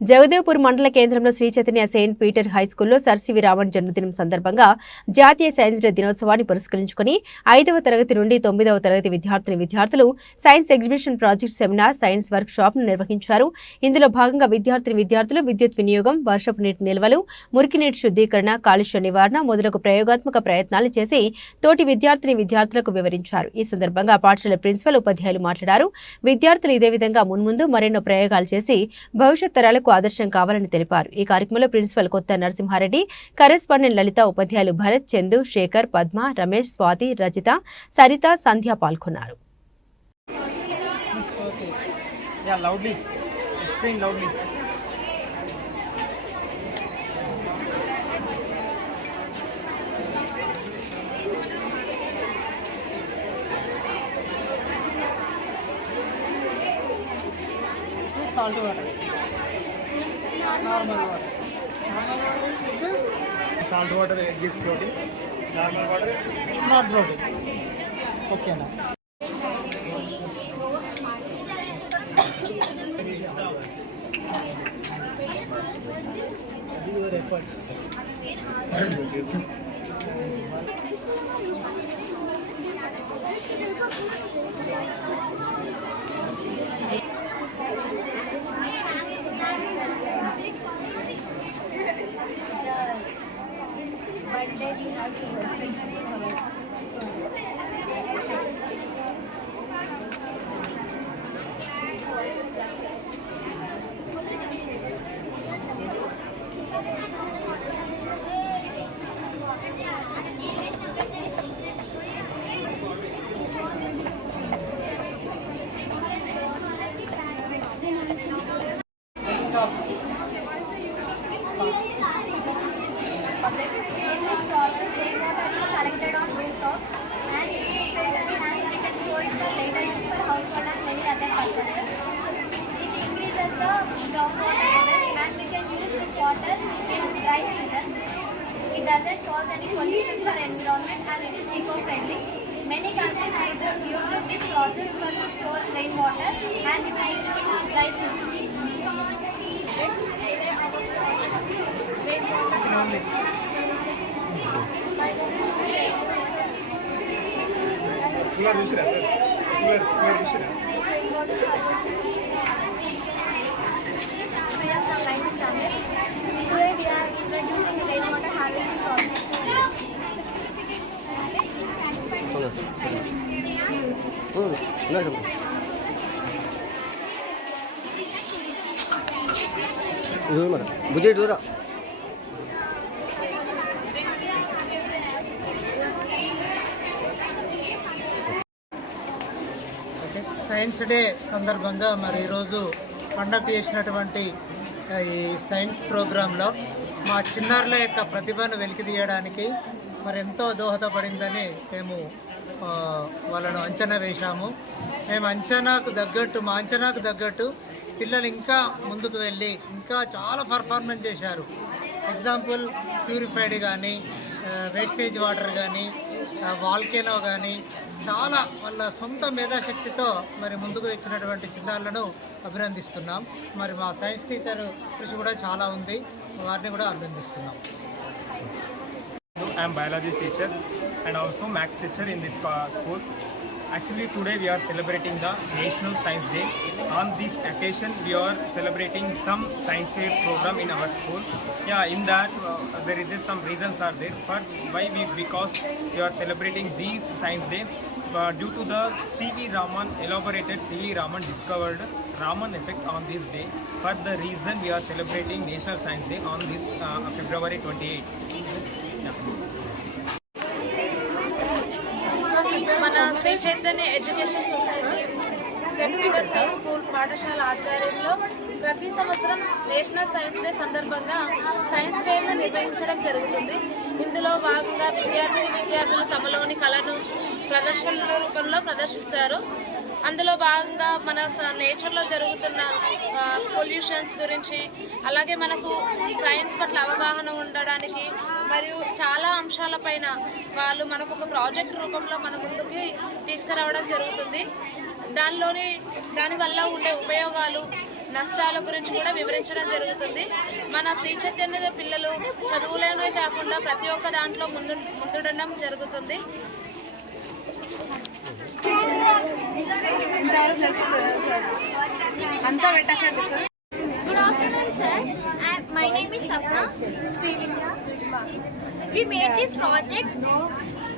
జగదేవ్పూర్ మండల కేంద్రంలో Sri Chaitanya saint Peter high స్కూల్లో సర్ సివి జన్మదినం సందర్భంగా జాతీయ సైన్స్ డే దినోత్సవాన్ని పురస్కరించుకుని ఐదవ తరగతి నుండి తొమ్మిదవ తరగతి విద్యార్థిని విద్యార్థులు science exhibition project seminar science workshop నిర్వహించారు. ఇందులో భాగంగా విద్యార్థిని విద్యార్థులు విద్యుత్ వినియోగం వర్షపు నీటి నిల్వలు మురికి నీటి శుద్ధీకరణ కాలుష్య నివారణ మొదలగు ప్రయోగాత్మక ప్రయత్నాలు చేసి తోటి విద్యార్థిని విద్యార్థులకు వివరించారు. ఈ సందర్భంగా పాఠశాల ప్రిన్సిపల్ ఉపాధ్యాయులు మాట్లాడారు. విద్యార్థులు ఇదే విధంగా మున్ముందు మరెన్నో ప్రయోగాలు చేసి భవిష్యత్ తరాలకు ఆదర్శం కావాలని తెలిపారు. ఈ కార్యక్రమంలో ప్రిన్సిపల్ కొత్త నరసింహారెడ్డి కరెస్పాండెంట్ లలిత ఉపాధ్యాయులు భరత్ చందు శేఖర్ పద్మ రమేష్ స్వాతి రజిత సరిత సంధ్య పాల్గొన్నారు. Salt water. Salt water is floating. Normal water not floating. Okay, now. Thank you. Doesn't cause any pollution 누가 누시래? 누가 누가 누시래? Sonas, sonas. Oh, nice one. Dura, mara. Mujhe dura. Science day సందర్భంగా మరి ఈరోజు conduct చేసినటువంటి ఈ science ప్రోగ్రాంలో మా చిన్నారుల యొక్క ప్రతిభను వెలికితీయడానికి మరి ఎంతో దోహదపడిందని మేము వాళ్ళను అంచనా వేశాము. మేము అంచనాకు తగ్గట్టు మా అంచనాకు తగ్గట్టు పిల్లలు ఇంకా ముందుకు వెళ్ళి ఇంకా చాలా పర్ఫార్మెన్స్ చేశారు. ఎగ్జాంపుల్ ప్యూరిఫైడ్ కానీ వేస్టేజ్ వాటర్ కానీ వాల్కేనో కానీ చాలా వాళ్ళ సొంత మేధాశక్తితో మరి ముందుకు తెచ్చినటువంటి చిన్నారులను అభినందిస్తున్నాం. మరి మా సైన్స్ టీచర్ కృషి కూడా చాలా ఉంది. వారిని కూడా అభినందిస్తున్నాం. I'm biology teacher and also maths teacher in this school. Actually, today we are celebrating the National Science Day. On this occasion, we are celebrating some science fair program in our school. Yeah, in that uh, there is some reasons are there. For why we because we are celebrating this Science Day uh, due to the C.V. Raman elaborated C.V. Raman discovered Raman effect on this day. For the reason we are celebrating National Science Day on this uh, February 28. Sri Chaitanya education society saint Peter's high school పాఠశాల ఆధ్వర్యంలో ప్రతి సంవత్సరం national science day సందర్భంగా science ఫేర్ను నిర్వహించడం జరుగుతుంది. ఇందులో భాగంగా విద్యార్థిని విద్యార్థులు తమలోని కళను ప్రదర్శనల రూపంలో ప్రదర్శిస్తారు. అందులో భాగంగా మన స- నేచర్లో జరుగుతున్న పొల్యూషన్స్ గురించి అలాగే మనకు సైన్స్ పట్ల అవగాహన ఉండడానికి మరియు చాలా అంశాలపైన వాళ్ళు మనకు ఒక ప్రాజెక్ట్ రూపంలో మన ముందుకి తీసుకురావడం జరుగుతుంది. దానిలోని దానివల్ల ఉండే ఉపయోగాలు నష్టాల గురించి కూడా వివరించడం జరుగుతుంది. మన శ్రీ చైతన్య పిల్లలు చదువులోనే కాకుండా ప్రతి ఒక్క దాంట్లో ముందు ముందుండడం జరుగుతుంది. అంతా పెట్టకండి sir Good afternoon, sir. I, my name is Sapna Srividya. We made this project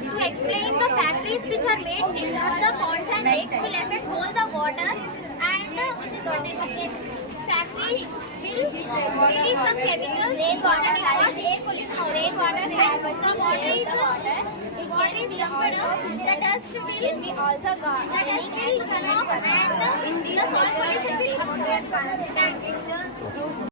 to explain the factories which are made near the ponds and lakes will affect all the water and uh, this is what okay. factories will release some chemicals rainwater can cause air pollution rainwater can the water is water water is dumped the dust will be also gone the dust will run off and uh, the soil pollution will occur thanks